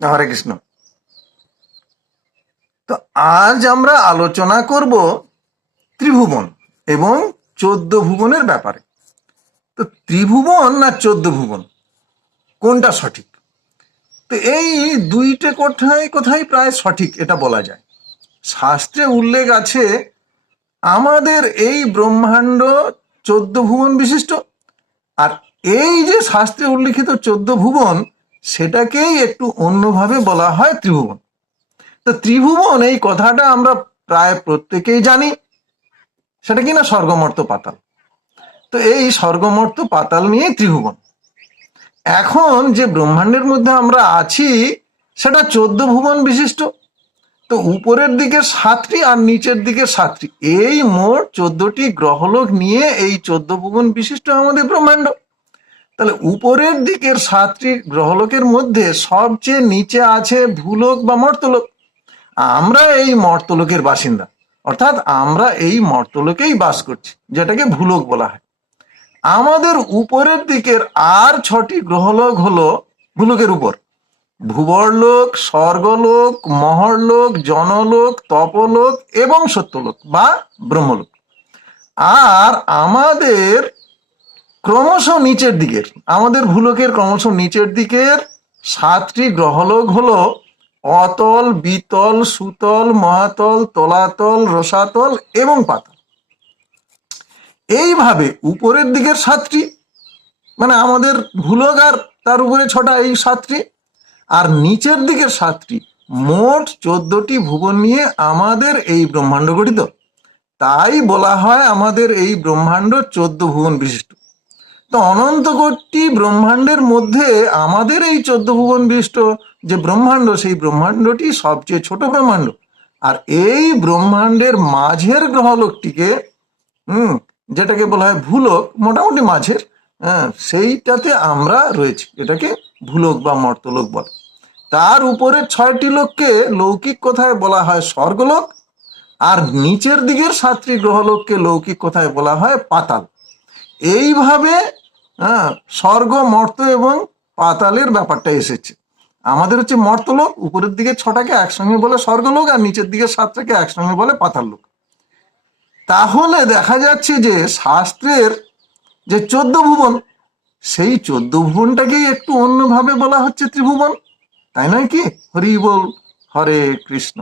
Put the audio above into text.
হরে কৃষ্ণ। তো আজ আমরা আলোচনা করব ত্রিভুবন এবং 14 ভুবনের ব্যাপারে। তো ত্রিভুবন না 14 ভুবন, কোনটা সঠিক? তো এই দুইটা কোথায় কোথায় প্রায় সঠিক এটা বলা যায়। শাস্ত্রে উল্লেখ আছে আমাদের এই ব্রহ্মাণ্ড 14 ভুবন বিশিষ্ট, আর এই যে শাস্ত্রে উল্লিখিত 14 ভুবন সেটাকেই একটু অন্যভাবে বলা হয় ত্রিভুবন। তো ত্রিভুবন এই কথাটা আমরা প্রায় প্রত্যেকেই জানি, সেটা কিনা স্বর্গমর্ত পাতাল। তো এই স্বর্গমর্ত পাতাল নিয়ে ত্রিভুবন। এখন যে ব্রহ্মাণ্ডের মধ্যে আমরা আছি সেটা 14 ভুবন বিশিষ্ট। তো উপরের দিকে 7টি আর নিচের দিকে 7টি, এই মোট 14টি গ্রহলোক নিয়ে এই 14 ভুবন বিশিষ্ট আমাদের ব্রহ্মাণ্ড। তাহলে উপরের দিকের 7টি গ্রহলোকের মধ্যে সবচেয়ে নিচে আছে ভূলোক বা মর্তলোক। আমরা এই মর্তলোকের বাসিন্দা, অর্থাৎ আমরা এই মর্তলোকেই বাস করছি, যেটাকে ভূলোক বলা হয়। আমাদের উপরের দিকের আর 6টি গ্রহলোক হলো ভূলোকের উপর: ভূবরলোক, স্বর্গলোক, মহরলোক, জনলোক, তপলোক এবং সত্যলোক বা ব্রহ্মলোক। আর আমাদের ক্রমশ নিচের দিকের, আমাদের ভূলোকের ক্রমশ নিচের দিকের 7টি গ্রহলোক হলো অতল, বিতল, সুতল, মহাতল, তলাতল, রসাতল এবং পাতাল। এইভাবে উপরের দিকের 7টি মানে আমাদের ভূলোক আর তার উপরে 6টা, এই 7টি, আর নিচের দিকের 7টি, মোট 14টি ভুবন নিয়ে আমাদের এই ব্রহ্মাণ্ড গঠিত। তাই বলা হয় আমাদের এই ব্রহ্মাণ্ড 14 ভুবন বিশিষ্ট। তো অনন্ত কোটি ব্রহ্মাণ্ডের মধ্যে আমাদের এই 14 ভুবন বিশিষ্ট যে ব্রহ্মাণ্ড, সেই ব্রহ্মাণ্ডটি সবচেয়ে ছোট ব্রহ্মাণ্ড। আর এই ব্রহ্মাণ্ডের মাঝের গ্রহলোকটিকে যেটাকে বলা হয় ভূলোক, মোটামুটি মাঝের, সেইটাতে আমরা রয়েছি, এটাকে ভূলোক বা মর্তলোক বলে। তার উপরের 6টি লোককে লৌকিক কথায় বলা হয় স্বর্গলোক, আর নিচের দিকের 7টি গ্রহলোককে লৌকিক কথায় বলা হয় পাতাল। এইভাবে স্বর্গ, মর্ত এবং পাতালের ব্যাপারটা এসেছে। আমাদের হচ্ছে মর্তলোক, উপরের দিকে 6টাকে একসঙ্গে বলে স্বর্গলোক, আর নিচের দিকে 7টাকে একসঙ্গে বলে পাতাল লোক। তাহলে দেখা যাচ্ছে যে শাস্ত্রের যে 14 ভুবন, সেই 14 ভুবনটাকেই একটু অন্যভাবে বলা হচ্ছে ত্রিভুবন, তাই নয় কি? হরি বল, হরে কৃষ্ণ।